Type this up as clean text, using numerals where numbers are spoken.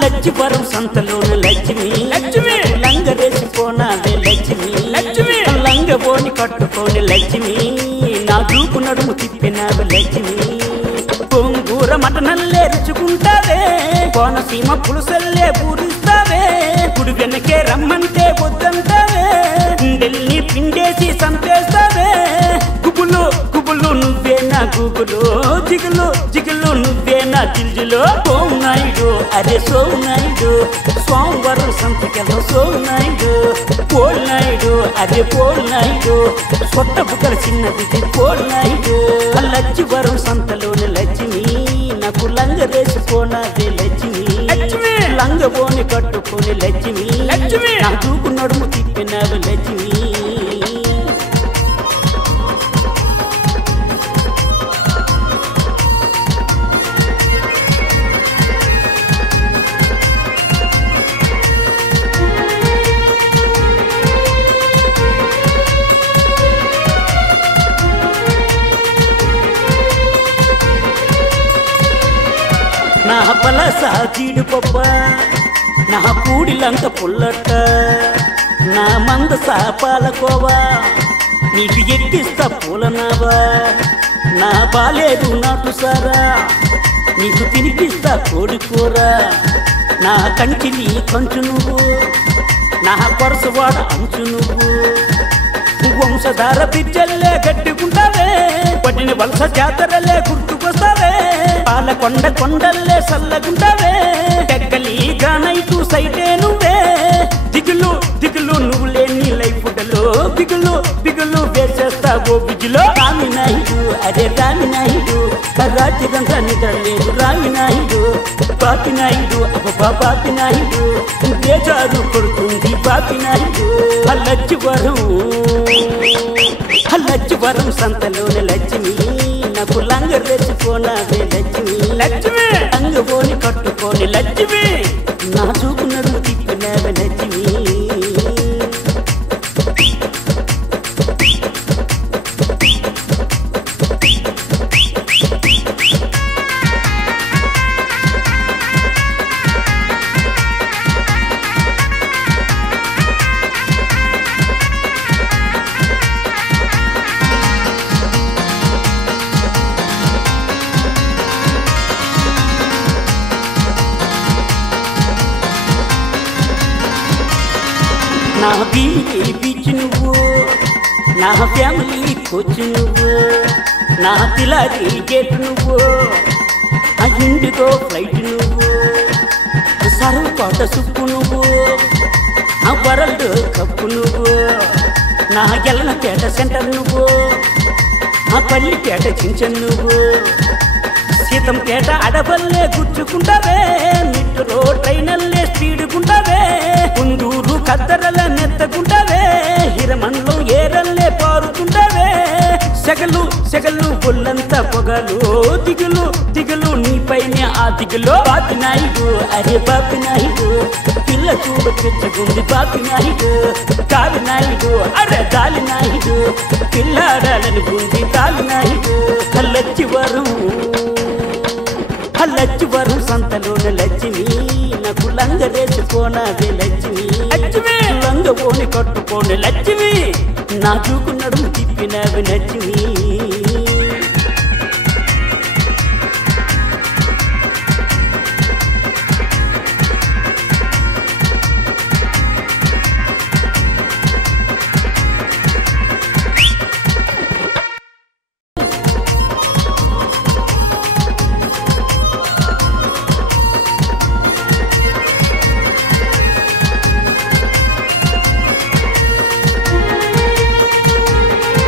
లచ్చివరం సంతలోన లక్ష్మి లక్ష్మి లంగరేసిపోనాదే లక్ష్మి లక్ష్మి లంగబోని కట్టుకోని లక్ష్మి నా దూకు నడుము తిప్పినావు లక్ష్మి గోంగూర మటనల్లే రుచుకుంటావే కోనసీమ పులుసల్లే పూరిస్తావే గుడి వెనకే రమ్మంటే వద్దంటావే ఢిల్లీ పిండేసి సంపేస్తావే గుబులు గుబులు నువ్వే నా గుబులు జిగులు జిగులు నువ్వే నా జిల్జులు సోమనాయుడు అరే సోమనాయుడు సోమవారం సంతకెళ్ళ సోమనాయుడు పోల్నాయుడు అరే పోల్నాయుడు సొట్ట బుగ్గల చిన్నది పోల్నాయుడు లచ్చివరం సంతలోని లక్ష్మి నాకు లంగరేసిపోనాదే లక్ష్మి లక్ష్మి లంగబోని కట్టుకొని లక్ష్మి లక్ష్మి నా దూకు నడుము తిప్పినావు లక్ష్మి నా పలస జీడిపప్ప నా పూడిలంక పుల్లట్ట నా మందస పాలకోవా నీకు ఎక్కిస్తా పూలనావా నా బాలేదు నాటు సారా నీకు తినిపిస్తా కోడికూర నా కంటిని కంచు నువ్వు నా కొరసవాడ అంచు నువ్వు వంశధార పిచ్చల్లే కట్టుకుంటావే పట్టిన వలస జాతరలే గుర్తుకొస్తావే పాలకొండ కొండల్లే సల్లగుంటావే టెక్కలి గ్రానైటు సైటే నువ్వే దిగులు దిగులు నువ్వు లేని లైఫ్ లో బిగులు బిగులు వేసేస్తావో బిజులో రామినాయుడు అదే రామినాయుడు రాత్రిదంతా నిద్ర లేదు రామినాయుడు బాపినాయుడు అబ్బా బాపినాయుడు బేజారు కొడుతుంది బాపినాయుడు లచ్చివరం సంతలోని లక్ష్మి నాకు లంగరేసిపోనాదే లక్ష్మి లక్ష్మి లంగబోని కట్టుకొని లక్ష్మి నా చూపు నడుము తిప్పినావే లక్ష్మి నా బీచ్ నువ్వు నా ఫ్యామిలీ కోచ్ నువ్వు నా తిలారి గేట్ నువ్వు ఆ ఇండిగో ఫ్లైట్ నువ్వు సర్వకోట సుప్పు నువ్వు ఆ వరల్డ్ కప్పు నువ్వు నా గెల్లనపేట సెంటర్ నువ్వు ఆ పల్లిపేట చించన్ నువ్వు సీతంపేట అడబల్లే గుచ్చుకుంటావే మెట్రో ట్రైనల్లే స్పీడుకుంటావే కుందూరు కద్దరల నెత్తకుంటావే హిరమండలం ఏరల్లే పారుతుంటావే సెగలు సెగలు ఒళ్ళంతా పొగలు దిగులు దిగులు నీపైనే ఆ దిగులో బాపినాయుడు అరే బాపినాయుడు పిల్ల చూడు పిచ్చగుంది బాపినాయుడు కావినాయుడు అరే దాలినాయుడు పిల్లాడాలనుకుంది తాలినాయుడు లచ్చివరం సంతలోని లక్ష్మి నాకు లంగరేసిపోనాదే లక్ష్మి లక్ష్మి లంగబోని కట్టుకోని లక్ష్మి నా చూకు నడుము తిప్పినావి లక్ష్మి